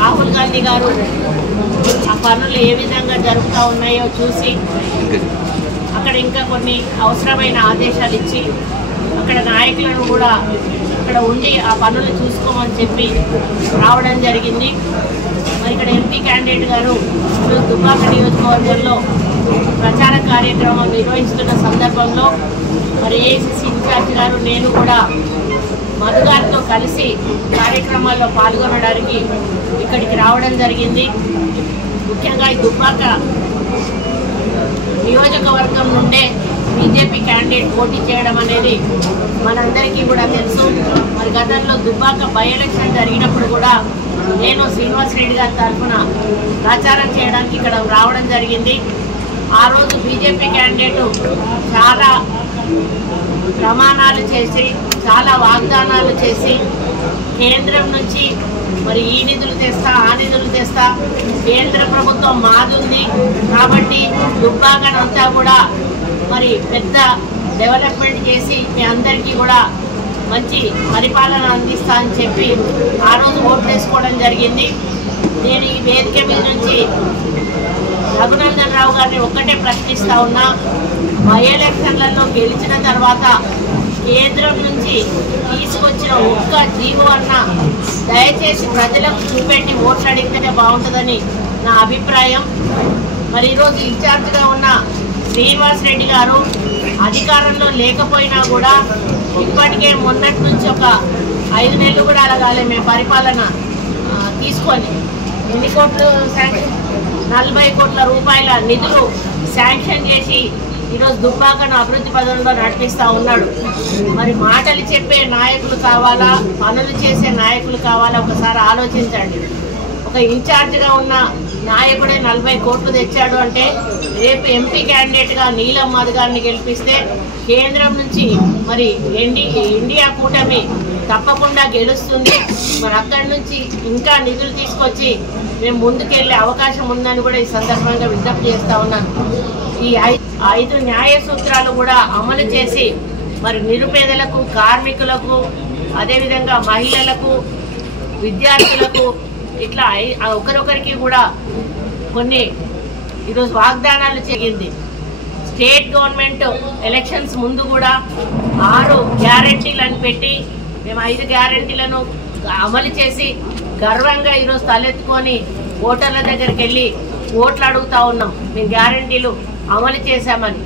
రాహుల్ గాంధీ గారు ఆ పనులు ఏ విధంగా జరుగుతూ ఉన్నాయో చూసి అక్కడ ఇంకా కొన్ని అవసరమైన ఆదేశాలు ఇచ్చి అక్కడ నాయకులను కూడా అక్కడ ఉండి ఆ పనులు చూసుకోమని చెప్పి రావడం జరిగింది. మరి ఇక్కడ ఎంపీ క్యాండిడేట్ గారు దుబ్బాక నియోజకవర్గంలో ప్రచార కార్యక్రమం నిర్వహిస్తున్న సందర్భంలో మరి ఏఐసిసి ఇన్ఛార్జ్ గారు నేను కూడా మధు గారితో కలిసి కార్యక్రమాల్లో పాల్గొనడానికి ఇక్కడికి రావడం జరిగింది. ముఖ్యంగా ఈ దుబ్బాక నియోజకవర్గం నుండే బీజేపీ క్యాండిడేట్ పోటీ చేయడం అనేది మనందరికీ కూడా తెలుసు. మరి గతంలో దుబ్బాక బై ఎలక్షన్ జరిగినప్పుడు కూడా నేను శ్రీనివాస్ రెడ్డి గారి తరఫున ప్రచారం చేయడానికి ఇక్కడ రావడం జరిగింది. ఆ రోజు బీజేపీ క్యాండిడేట్ చాలా ప్రమాణాలు చేసి చాలా వాగ్దానాలు చేసి కేంద్రం నుంచి మరి ఈ నిధులు తెస్తా ఆ నిధులు తెస్తా, కేంద్ర ప్రభుత్వం మాదుంది కాబట్టి దుబ్బాకనంతా కూడా మరి పెద్ద డెవలప్మెంట్ చేసి మీ అందరికీ కూడా మంచి పరిపాలన అందిస్తా అని చెప్పి ఆ రోజు ఓట్లు వేసుకోవడం జరిగింది. నేను ఈ వేదిక మీద నుంచి రఘునందన్ రావు గారిని ఒక్కటే ప్రశ్నిస్తా ఉన్నా, బై ఎలక్షన్లలో గెలిచిన తర్వాత కేంద్రం నుంచి తీసుకొచ్చిన ఒక్క జీవో అన్న దయచేసి ప్రజలకు చూపెట్టి ఓట్లు అడిగితేనే బాగుంటుందని నా అభిప్రాయం. మరి ఈరోజు ఇన్ఛార్జ్గా ఉన్న శ్రీనివాస్ రెడ్డి గారు అధికారంలో లేకపోయినా కూడా ఇప్పటికే మొన్నటి నుంచి ఒక 5 నెలలు కూడా అలగాలి మేము పరిపాలన తీసుకొని ఎన్ని కోట్లు శాంక్షన్ 40 కోట్ల రూపాయల నిధులు శాంక్షన్ చేసి ఈరోజు దుబ్బాకను అభివృద్ధి పదంలో నడిపిస్తూ ఉన్నాడు. మరి మాటలు చెప్పే నాయకులు కావాలా, పనులు చేసే నాయకులు కావాలా, ఒకసారి ఆలోచించండి. ఒక ఇన్ఛార్జ్గా ఉన్న నాయకుడే 40 కోట్లు తెచ్చాడు అంటే రేపు ఎంపీ క్యాండిడేట్గా నీలం మధు గారిని గెలిపిస్తే కేంద్రం నుంచి మరి ఇండియా కూటమి తప్పకుండా గెలుస్తుంది. మరి అక్కడి నుంచి ఇంకా నిధులు తీసుకొచ్చి మేము ముందుకెళ్ళే అవకాశం ఉందని కూడా ఈ సందర్భంగా విజ్ఞప్తి చేస్తూ ఉన్నాను. ఈ 5 న్యాయ సూత్రాలు కూడా అమలు చేసి మరి నిరుపేదలకు, కార్మికులకు, అదేవిధంగా మహిళలకు, విద్యార్థులకు ఇట్లా ఒకరొకరికి కూడా కొన్ని ఈరోజు వాగ్దానాలు చేయింది. స్టేట్ గవర్నమెంట్ ఎలక్షన్స్ ముందు కూడా 6 గ్యారంటీలు అని పెట్టి మేము 5 గ్యారంటీలను అమలు చేసి గర్వంగా ఈరోజు తలెత్తుకొని ఓటర్ల దగ్గరికి వెళ్ళి ఓట్లు అడుగుతూ ఉన్నాం. మేము గ్యారంటీలు అమలు చేశామని.